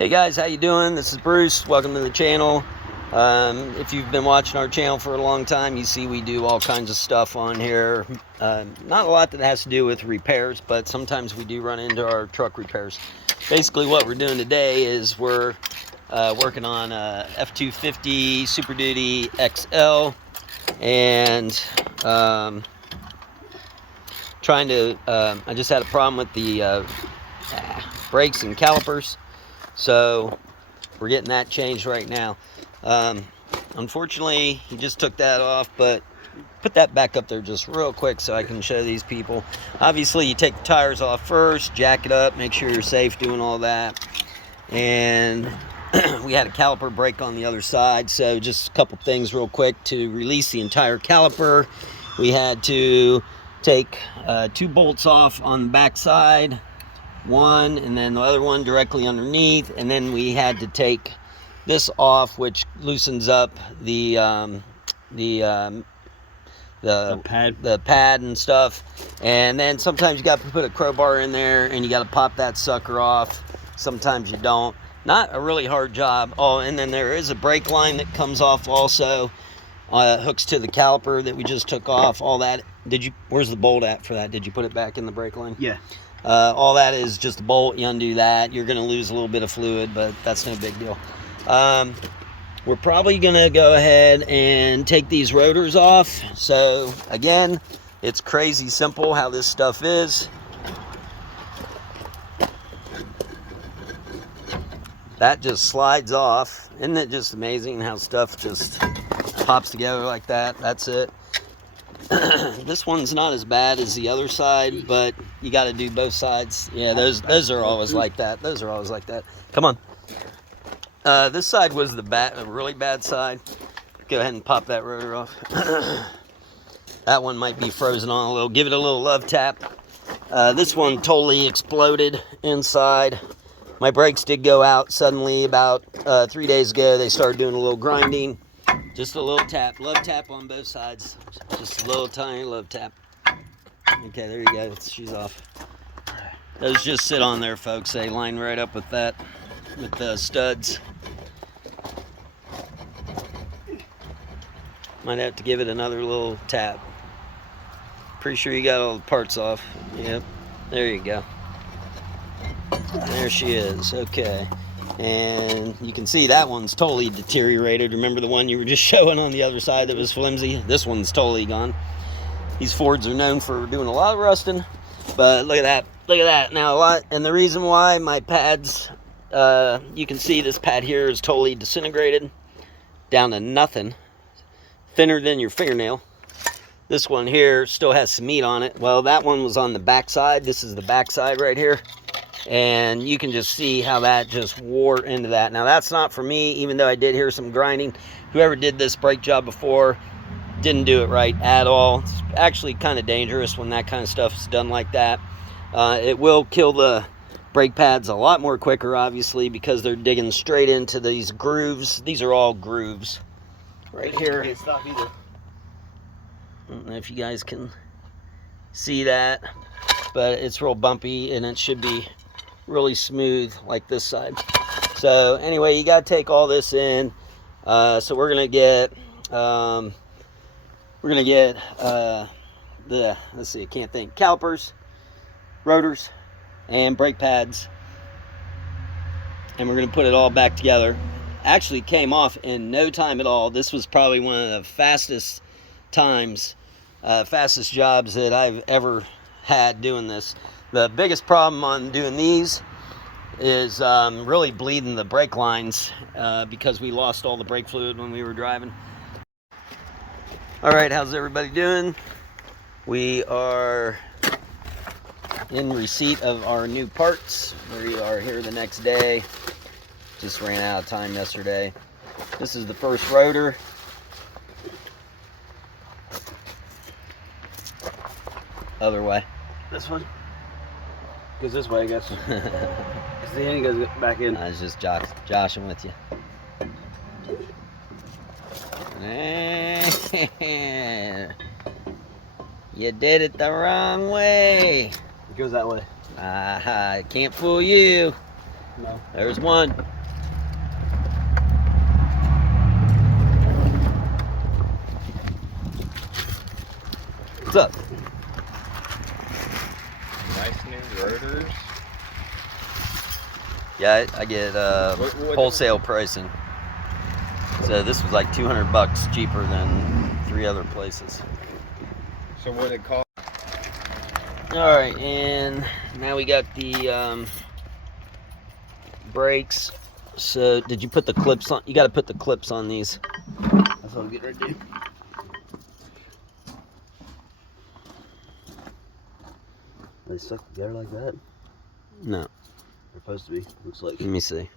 Hey guys, how you doing? This is Bruce. Welcome to the channel. If you've been watching our channel for a long time, you see we do all kinds of stuff on here. Not a lot that has to do with repairs, but sometimes we do run into our truck repairs. Basically what we're doing today is we're working on a F-250 Super Duty XL and trying to, I just had a problem with the brakes and calipers. So we're getting that changed right now. Unfortunately, he just took that off, but put that back up there just real quick so I can show these people. Obviously, you take the tires off first, jack it up, make sure you're safe doing all that. And we had a caliper break on the other side, so just a couple things real quick to release the entire caliper. We had to take 2 bolts off on the back side, one and then the other one directly underneath, and then we had to take this off, which loosens up the pad and stuff. And then sometimes you got to put a crowbar in there and you got to pop that sucker off. Sometimes you don't. Not a really hard job. Oh, and then there is a brake line that comes off also, hooks to the caliper that we just took off. All that. Where's the bolt at for that? Did you put it back in the brake line? Yeah. All that is just a bolt. You undo that, you're going to lose a little bit of fluid, but that's no big deal. We're probably going to go ahead and take these rotors off. So again, it's crazy simple how this stuff is. That just slides off. Isn't it just amazing how stuff just pops together like that? That's it. This one's not as bad as the other side, but you got to do both sides. Yeah, those are always like that. Those are always like that. Come on. This side was the really bad side. Go ahead and pop that rotor off. That one might be frozen on a little. Give it a little love tap. This one totally exploded inside. My brakes did go out suddenly about 3 days ago. They started doing a little grinding. Just a little tap, love tap on both sides. Just a little tiny love tap. Okay, there you go. She's off. Those just sit on there, folks. They line right up with that, with the studs. Might have to give it another little tap. Pretty sure you got all the parts off. Yep, there you go. There she is. Okay. And you can see that one's totally deteriorated. Remember the one you were just showing on the other side that was flimsy? This one's totally gone. These Fords are known for doing a lot of rusting, but look at that. Look at that. Now, and the reason why my pads, you can see this pad here is totally disintegrated down to nothing, thinner than your fingernail. This one here still has some meat on it. Well, that one was on the back side. This is the back side right here. And you can just see how that just wore into that. Now, that's not for me, even though I did hear some grinding. Whoever did this brake job before didn't do it right at all. It's actually kind of dangerous when that kind of stuff is done like that. It will kill the brake pads a lot more quicker, obviously, because they're digging straight into these grooves. These are all grooves right here. Can't stop either. I don't know if you guys can see that, but it's real bumpy, and it should be really smooth like this side. So anyway, you got to take all this in. So we're gonna get let's see, I can't think, calipers, rotors, and brake pads, and we're gonna put it all back together. Actually came off in no time at all. This was probably one of the fastest jobs that I've ever had doing this. The biggest problem on doing these is really bleeding the brake lines because we lost all the brake fluid when we were driving. All right, how's everybody doing? We are in receipt of our new parts. We are here the next day. Just ran out of time yesterday. This is the first rotor. Other way. This one? Goes this way, I guess. Because the end goes back in. I was just joshing with you. You did it the wrong way. It goes that way. I can't fool you. No. There's one. What's up? Nice new rotors. Yeah, I get What- wholesale pricing. So this was like $200 cheaper than 3 other places. So what it cost? All right, and now we got the brakes. So did you put the clips on? You got to put the clips on these. That's what I'm getting ready to do. They stuck together like that? No, They're supposed to be. Looks like let me see.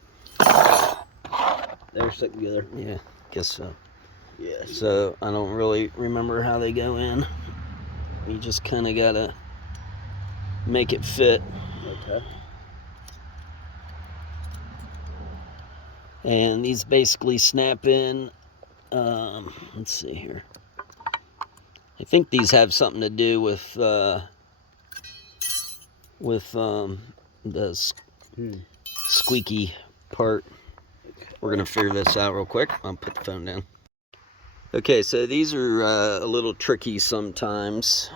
they're stuck together. Yeah, guess so. Yeah. So I don't really remember how they go in. You just kind of gotta make it fit. Okay. And these basically snap in. Let's see here. I think these have something to do with the squeaky part. We're gonna figure this out real quick. I'll put the phone down. Okay, so these are a little tricky sometimes.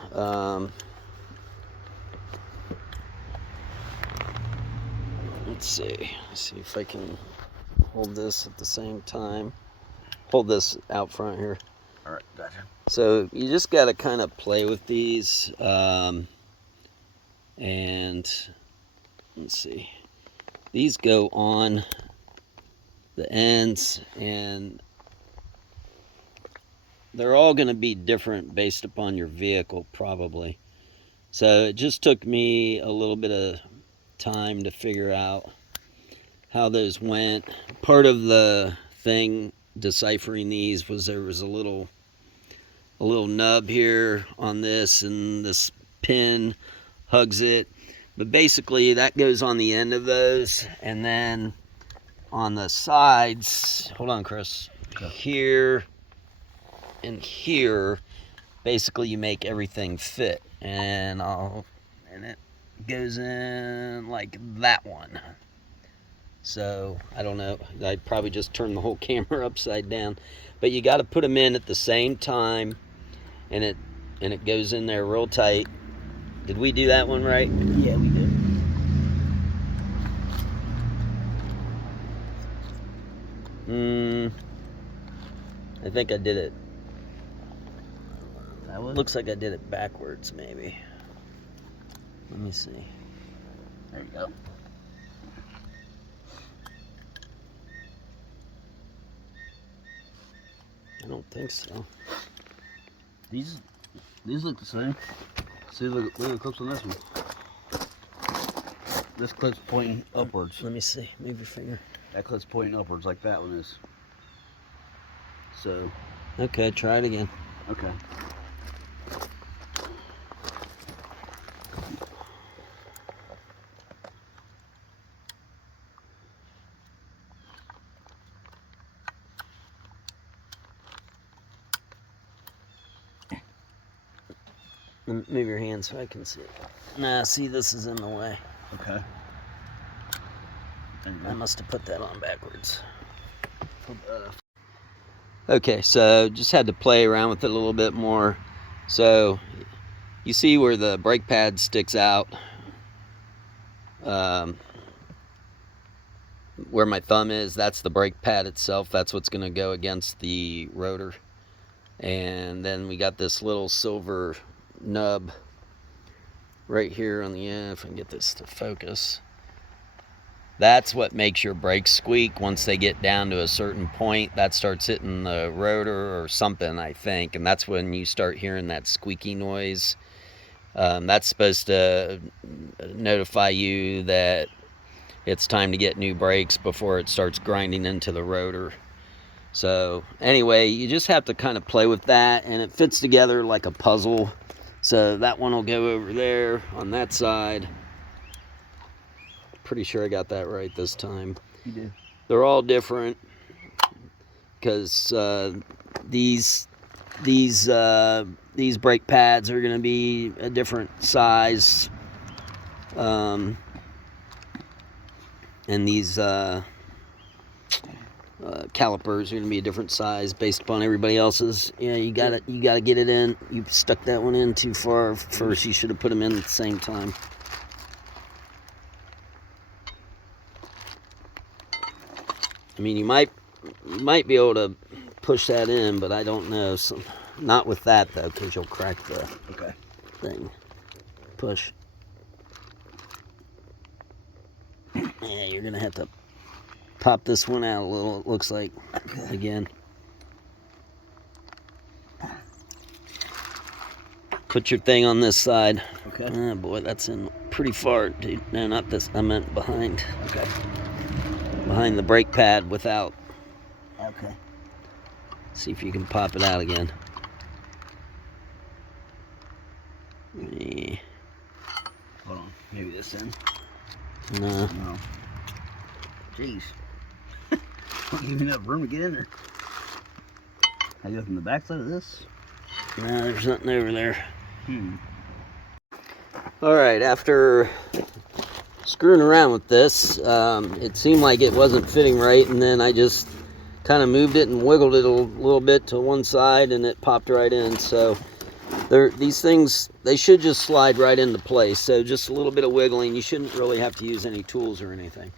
Let's see if I can hold this at the same time. Hold this out front here. All right, gotcha. So you just got to kind of play with these, and let's see. These go on the ends, and they're all going to be different based upon your vehicle, probably. So it just took me a little bit of time to figure out how those went. Part of the thing deciphering these was there was a little nub here on this, and this pin hugs it. But basically that goes on the end of those, and then on the sides, hold on Chris, here and here, basically you make everything fit, and it goes in like that one. So I don't know, I probably just turned the whole camera upside down, but you got to put them in at the same time, and it goes in there real tight. Did we do that one right? Yeah, we did. I think I did it. That one? Looks like I did it backwards, maybe. Let me see. There you go. I don't think so. These look the same. See, look at the clips on this one. This clip's pointing upwards. Let me see. Move your finger. That clip's pointing upwards like that one is. So, Okay, try it again. okay. Move your hand so I can see it. Nah, see, this is in the way. Okay. I must have put that on backwards. Okay, so just had to play around with it a little bit more. So you see where the brake pad sticks out, where my thumb is, that's the brake pad itself. That's what's going to go against the rotor. And then we got this little silver nub right here on the end. If I can get this to focus. That's what makes your brakes squeak. Once they get down to a certain point, that starts hitting the rotor or something, I think, and that's when you start hearing that squeaky noise. That's supposed to notify you that it's time to get new brakes before it starts grinding into the rotor. So anyway, you just have to kind of play with that, and it fits together like a puzzle. So that one will go over there on that side. Pretty sure I got that right this time. You did. They're all different because these brake pads are going to be a different size. And these calipers are going to be a different size based upon everybody else's. Yeah, you got to get it in. You stuck that one in too far first. You should have put them in at the same time. I mean, you might be able to push that in, but I don't know. So, not with that though, because you'll crack the thing. Push. Yeah, you're gonna have to pop this one out a little. It looks like again. Put your thing on this side. Okay. Oh boy, that's in pretty far, dude. No, not this. I meant behind. Okay. Behind the brake pad without. Okay. See if you can pop it out again. Yeah. Hold on. Maybe this end. No. No. Jeez. Don't give me enough room to get in there. I go from the back side of this. No, there's nothing over there. All right, after screwing around with this, it seemed like it wasn't fitting right, and then I just kind of moved it and wiggled it a little bit to one side, and it popped right in. So these things, they should just slide right into place. So just a little bit of wiggling. You shouldn't really have to use any tools or anything.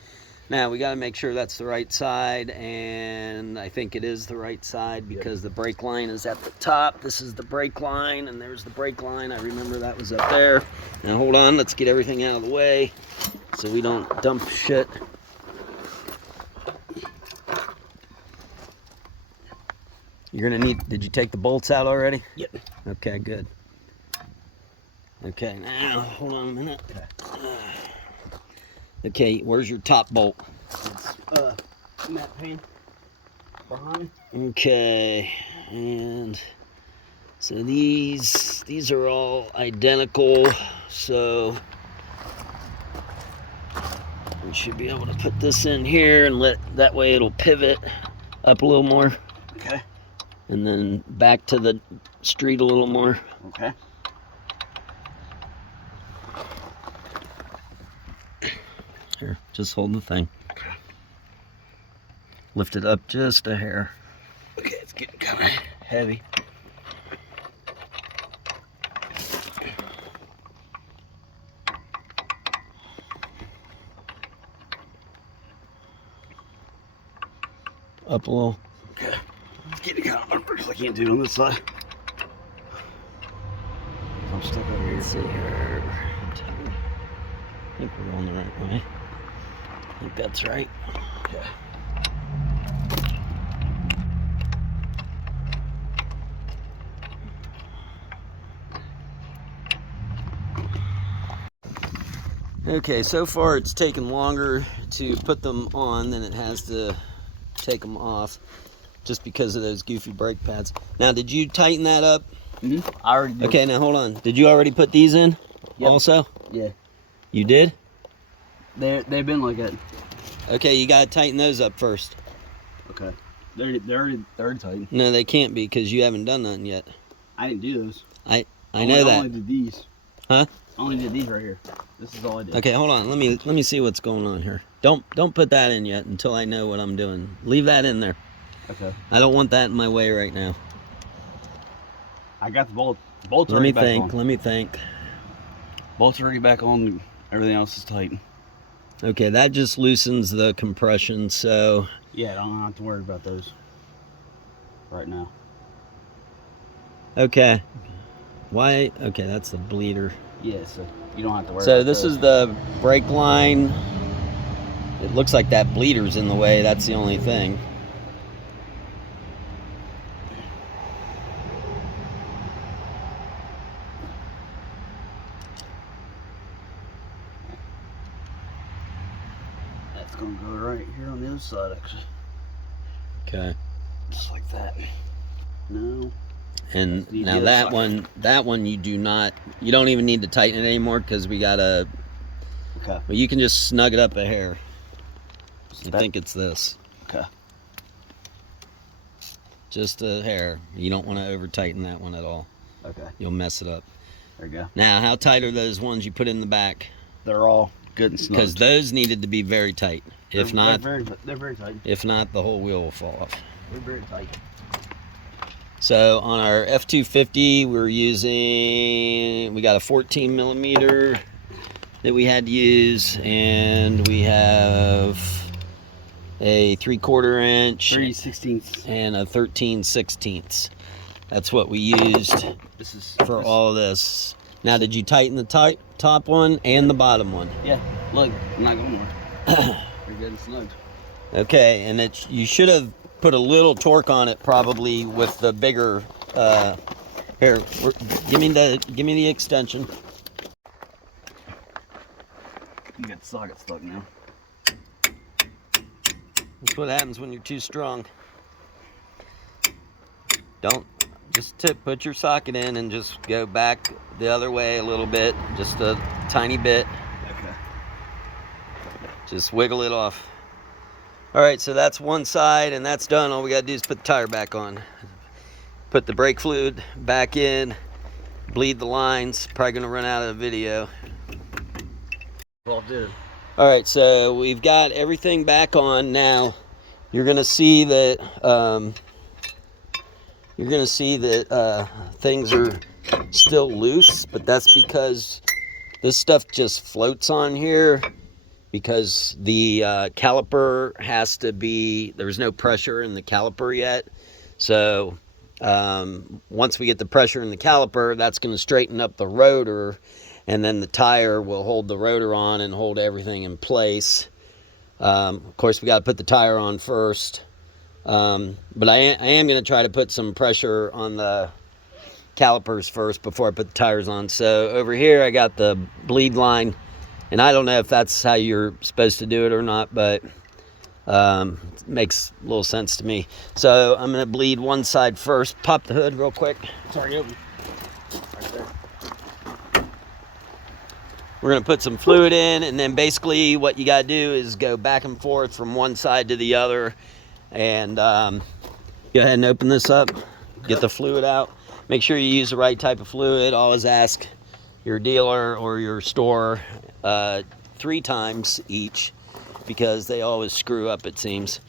Now, we got to make sure that's the right side, and I think it is the right side because the brake line is at the top. This is the brake line, and there's the brake line. I remember that was up there. Now, hold on. Let's get everything out of the way so we don't dump shit. You're going to need... Did you take the bolts out already? Yep. Okay, good. Okay, now, hold on a minute. Okay, where's your top bolt? It's in that pane behind. Okay, and so these are all identical, so we should be able to put this in here and that way it'll pivot up a little more. Okay. And then back to the street a little more. Okay. Here, just hold the thing. Okay. Lift it up just a hair. Okay, it's getting kind of heavy. Up a little. Okay. It's getting kind of hard because I can't do it on this side. I'm stuck over here. Let's see here. I think we're going the right way. I think that's right. Okay. Okay, so far it's taken longer to put them on than it has to take them off, just because of those goofy brake pads. Now, did you tighten that up? Mm-hmm. I already did. Okay, now hold on. Did you already put these in? Yep. Also? Yeah. You did? They've been like that. Okay, you gotta tighten those up first. Okay. They're already tight. No, they can't be because you haven't done nothing yet. I didn't do those. I know that. I only did these. Huh? I only did these right here. This is all I did. Okay, hold on. Let me see what's going on here. Don't put that in yet until I know what I'm doing. Leave that in there. Okay. I don't want that in my way right now. I got the bolts Let already me back think. on. Let me think. Bolts already back on. Everything else is tight. Okay, that just loosens the compression, so... Yeah, I don't have to worry about those right now. Okay. Why? Okay, that's the bleeder. Yeah, so you don't have to worry So about this those. is the brake line. It looks like that bleeder's in the way. That's the only thing. That's going to go right here on the other side, actually. Okay. Just like that. No. And The now other that one you don't even need to tighten it anymore because we got a... Okay. Well, you can just snug it up a hair. I that- think it's this. Okay. Just a hair. You don't want to over tighten that one at all. Okay. You'll mess it up. There you go. Now, how tight are those ones you put in the back? They're all good and snug. because those needed to be very tight. If not, they're very tight. if not, the whole wheel will fall off. They're very tight. So on our F250, we got a 14 millimeter that we had to use, and we have a 3/4 inch 3/16 and a 13/16. That's what we used for all of this. Now, did you tighten the top one and the bottom one? Yeah, look, I'm not going nowhere. They're good and snug. Okay, and you should have put a little torque on it, probably with the bigger. Here, give me the extension. You got the socket stuck now. That's what happens when you're too strong. Don't just put your socket in and just go back the other way a little bit, just a tiny bit. Okay. Just wiggle it off. All right, so that's one side, and that's done. All we gotta do is put the tire back on. Put the brake fluid back in, bleed the lines. Probably gonna run out of the video. Well, dude. All right, so we've got everything back on now. You're gonna see that things are still loose, but that's because this stuff just floats on here, because the caliper has to be, there's no pressure in the caliper yet. So once we get the pressure in the caliper, that's going to straighten up the rotor, and then the tire will hold the rotor on and hold everything in place. Of course, we got to put the tire on first. But I am going to try to put some pressure on the calipers first before I put the tires on. So over here I got the bleed line, and I don't know if that's how you're supposed to do it or not, but it makes a little sense to me. So I'm going to bleed one side first. Pop the hood real quick. It's already open. Right there. We're going to put some fluid in, and then basically what you got to do is go back and forth from one side to the other. And go ahead and open this up, get the fluid out. Make sure you use the right type of fluid. Always ask your dealer or your store 3 times each, because they always screw up, it seems.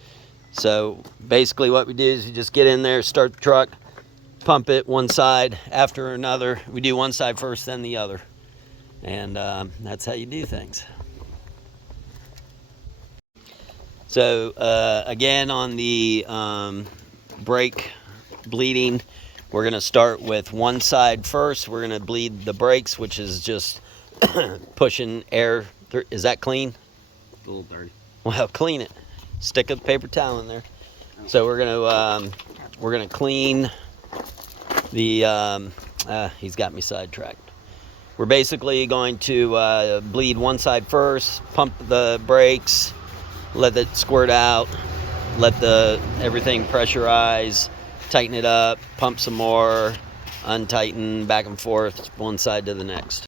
So basically what we do is you just get in there, start the truck, pump it one side after another. We do one side first, then the other. And that's how you do things. So again, on the brake bleeding, we're going to start with one side first. We're going to bleed the brakes, which is just pushing air through. Is that clean? It's a little dirty. Well, clean it. Stick a paper towel in there. So we're gonna clean the. He's got me sidetracked. We're basically going to bleed one side first, pump the brakes, let it squirt out, let everything pressurize, tighten it up, pump some more, untighten, back and forth, one side to the next.